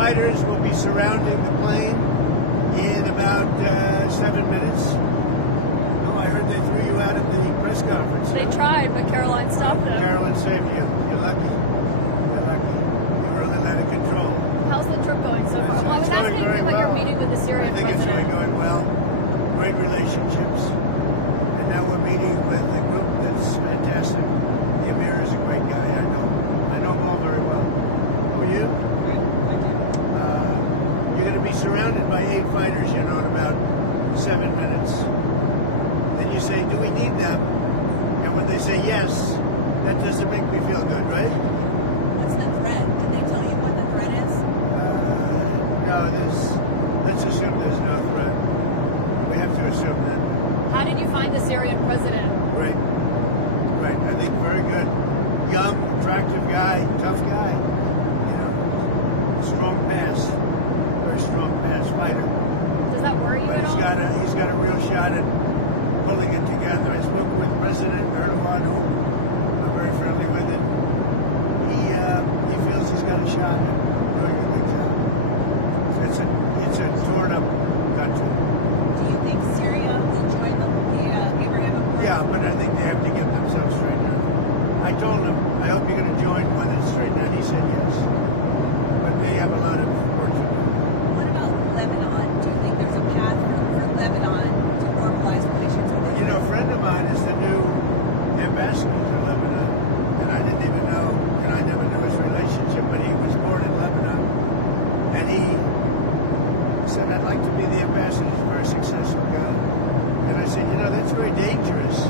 fighters will be surrounding the plane in about 7 minutes. Oh, I heard they threw you out at the press conference. They tried, but Caroline stopped them. Caroline saved you. You're lucky. You're lucky. You were a little out of control. How's the trip going so far? Well, I was It's going asking you very about well. your meeting with the Syrian I think president. it's going well. Great relationships. And now we're meeting with a group that's fantastic. The Emir is a great guy. I know him all very well. Who are you? Good. Thank you. You're going to be surrounded by 8 fighters, in about 7 minutes. Then you say, do we need them? And when they say yes, that doesn't make me feel good, right? What's the threat? Did they tell you what the threat is? No, let's assume there's no threat. We have to assume that. How did you find the Syrian president? Great. I think very good. Young, attractive guy, tough guy. Strong pass. Very strong pass fighter. Does that worry you But at all? he's got a real shot at pulling it together. I spoke with President Erdogan, who I'm very friendly with him. He feels he's got a shot at doing a good job. It's a torn up country. Do you think Syria will join the Abraham Accords? Yeah, but I think they have to get themselves straightened out. I told him, I hope you're going to join one that's straightened out. He said yes. But they have a lot of work to do. What about Lebanon? Do you think there's a path for Lebanon to normalize relations with Israel? A friend of mine is the new ambassador to Lebanon. And I didn't even know, and I never knew his relationship, but he was born in Lebanon. And he said, I'd like to be the ambassador. He's a very successful guy. And I said, that's very dangerous.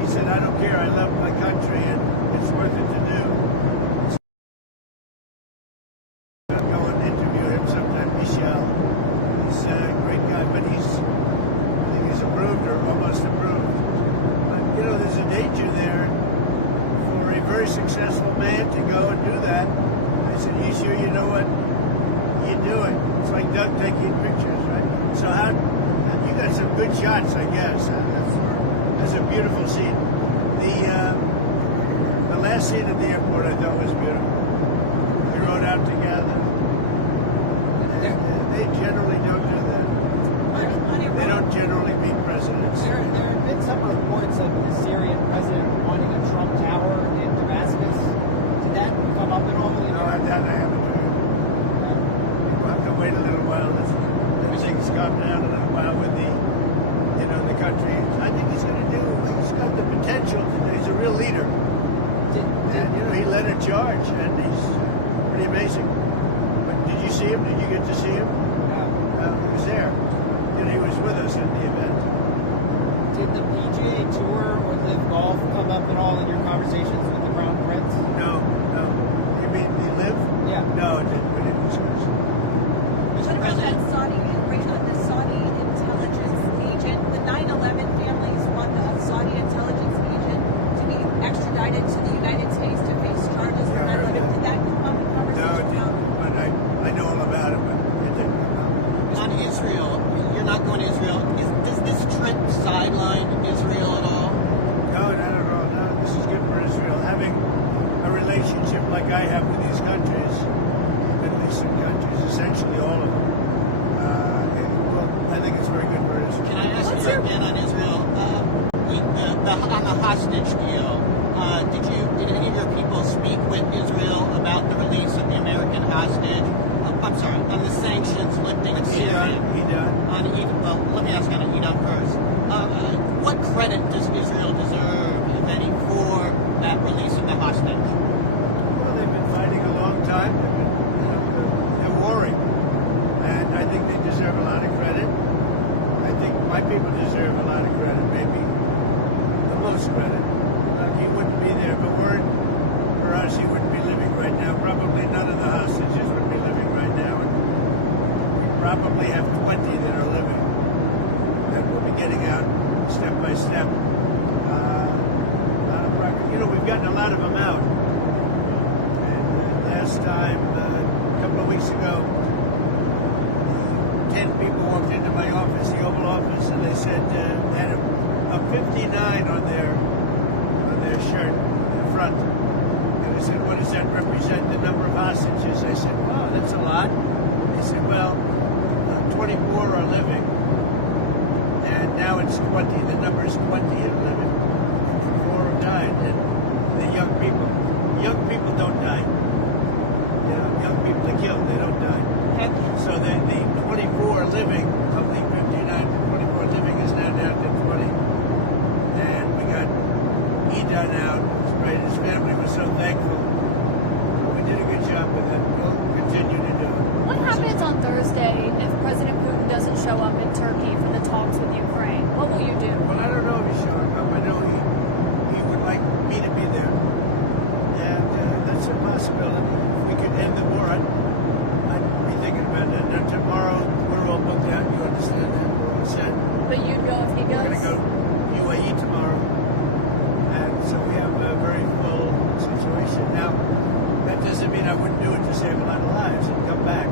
He said, I don't care. I love my country, and it's worth it to do. I'll go and interview him sometime, Michel. He's a great guy, but I think he's approved or almost approved. But, there's a danger there for a very successful man to go and do that. I said, you sure you know what you're doing? It's like Doug taking pictures, right? So you got some good shots, I guess. That's a beautiful scene. The last scene at the airport I thought was beautiful. We rode out together. They generally don't do that. They don't generally meet presidents. There have been some reports of the Syrian president wanting a Trump Tower in Damascus. Did that come up at all? No, that I haven't heard. We'll have to wait a little while. Everything's calmed down a little while with the country. I think he's got the potential to do. He's a real leader. And, he led a charge, and he's pretty amazing. But did you see him? Did you get to see him? No. He was there. He was with us at the event. Did the PGA Tour or Live Golf come up at all in your conversations with the Crown Prince? No. You mean the Live? Yeah. No, we didn't discuss it. What about that the Saudi intelligence agent? The 9/11 families want the Saudi intelligence agent to be extradited to the United States to face charges for 9/11. Did that come up in No, it conversation? didn't. But I know all about it, but it didn't come up. On Israel, you're not going to Israel. Does this trip sideline Israel at all? No, not at all. No, this is good for Israel. Having a relationship like I have with these countries, Middle Eastern countries, essentially all of them, I think it's very good for Israel. Can I ask you again on Israel? On the hostage deal, did any of your people speak with Israel about the release of the American hostage? I'm sorry, on the sanctions lifting of Syria. He done. Let me ask on Edom first. What credit does Israel deserve, if any, for that release of the hostage? Well, they've been fighting a long time. They're warring. And I think they deserve a lot of credit. I think my people deserve a lot of credit, maybe the most credit. He wouldn't be there. If it weren't for us, he wouldn't be living right now. Probably none of the hostages would be living right now. And we probably have 20 that are living. That will be getting out step by step. A lot of progress. We've gotten a lot of them out. And last time, a couple of weeks ago, 10 people walked into my office, the Oval Office, and they said they had a 59 on their shirt, in the front. And I said, what does that represent, the number of hostages? I said, wow, that's a lot. now it's 20. The number is 20 and 11. 4 have died, and the young people. Young people don't die. You know, young people are killed. They don't die. So the 24 living of the 59 to 24 living is now down to 20. And we got Ida now. It was great. His family was so thankful. We did a good job with it. We'll continue to do it. What happens on Thursday if President Putin doesn't show up in Turkey for the talks with Ukraine? What will you do? Well, I don't know if he's showing up. I know he would like me to be there. And that's a possibility. If we could end the war, I'd be thinking about that. Now, tomorrow, we're all booked out. You understand that? We're all set. But you'd go if he We're goes? going to go UAE tomorrow. And so we have a very full situation. Now, that doesn't mean I wouldn't do it to save a lot of lives and come back.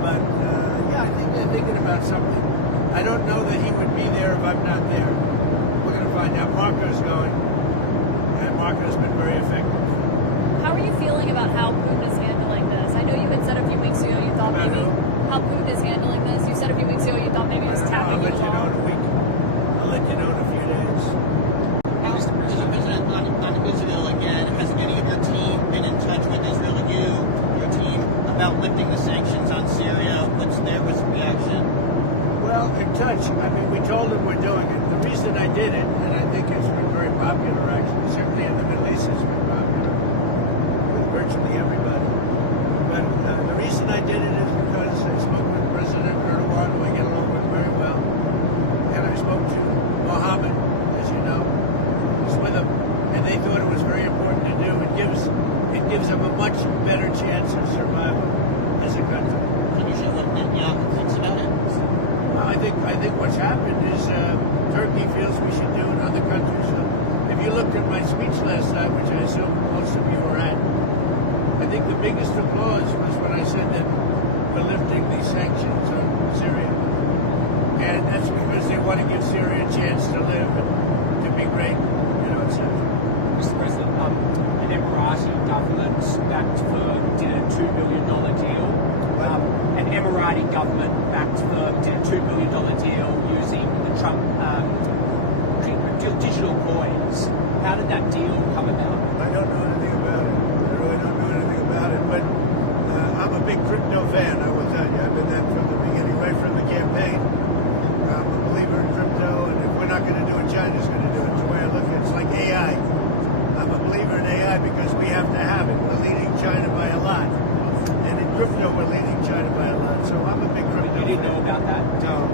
But, yeah, I think they're thinking about something. I don't know that he would be there if I'm not there. We're going to find out. Marco's going. And Marco's been very effective. How are you feeling about how Putin is handling this? I know you had said a few weeks ago you thought About maybe who? how Putin is handling this. You said a few weeks ago you thought maybe he was tapping I'll you let you know in along. a week. I'll let you know in a few days. Mr. President, on Israel again, has any of your team been in touch with Israel, your team, about lifting the sanctions on Syria? What's their reaction? Well, in touch. I mean, we told them we're doing it. The reason I did it, and I think it's been very popular, actually, certainly in the Middle East, it's been popular with virtually everybody. But the reason I did it is because I spoke with President Erdogan, who I get along with very well, and I spoke to Mohammed, as you know, was with them, and they thought it was very important to do. It gives them a much better chance of survival as a country. Can you show what Netanyahu thinks about it? I think what's happened is Turkey feels we should do it. Other countries. If you looked at my speech last night, which I assume most of you were at, I think the biggest applause was when I said that we're lifting these sanctions on Syria, and that's because they want to give Syria a chance to live and to be great, etc. Mr. President, an Emirati government did a $2 billion deal. An Emirati government did a $2 billion deal using the Trump digital coins. How did that deal come about? I don't know anything about it. I really don't know anything about it, but I'm a big crypto fan, I will tell you. I've been that from the beginning, right from the campaign. I'm a believer in crypto, and if we're not going to do it, China's going to do it. The way I look at it, it's like AI. I'm a believer in AI because we have to have it. We're leading China by a lot. And in crypto, we're leading China by a lot. So I'm a big crypto You didn't fan. know about that? No.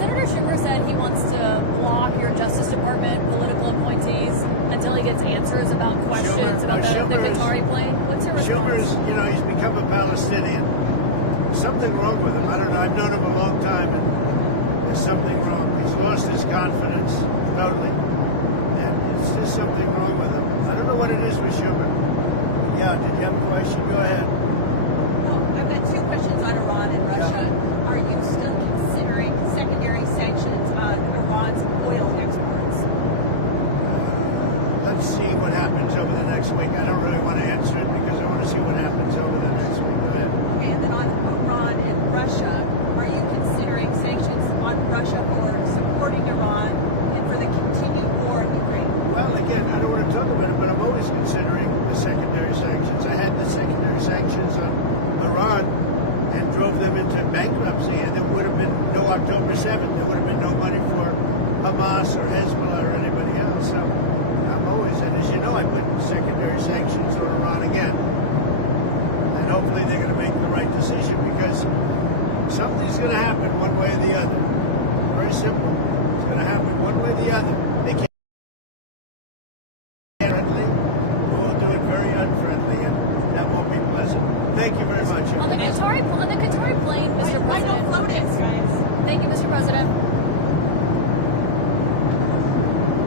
Senator Schumer said he wants to block your Justice Department political appointees until he gets answers about questions about the Qatari plane. What's your response? Schumer's, he's become a Palestinian. Something wrong with him. I don't know. I've known him a long time, and there's something wrong. He's lost his confidence totally, and it's just something wrong with him. I don't know what it is with Schumer. Yeah, did you have a question? Go ahead. Well, I've got two questions on Iran and Russia. Are you still considering secondary sanctions on Iran's oil exports? Let's see what happens over the next week. I don't really want to answer it because I want to see what happens over the next week. Go ahead. Okay, and then on Iran and Russia, are you considering sanctions on Russia for supporting Iran and for the continued war in Ukraine? Well, again, I don't want to talk about it, but I'm always considering the secondary sanctions. I had the secondary sanctions on Iran and drove them into bankruptcy, and there would have been no October 7th. There would have been no money for Hamas or Hezbollah or anybody else. So I'm always, and as you know, I put secondary sanctions on Iran again. And hopefully they're going to make the right decision because something's going to happen one way or the other. Very simple. It's going to happen one way or the other. They can't friendly. We'll do it very unfriendly, and that won't be pleasant. Thank you very much. On the Qatari plane, Mr. I don't President. float it, guys. Thank you, Mr. President.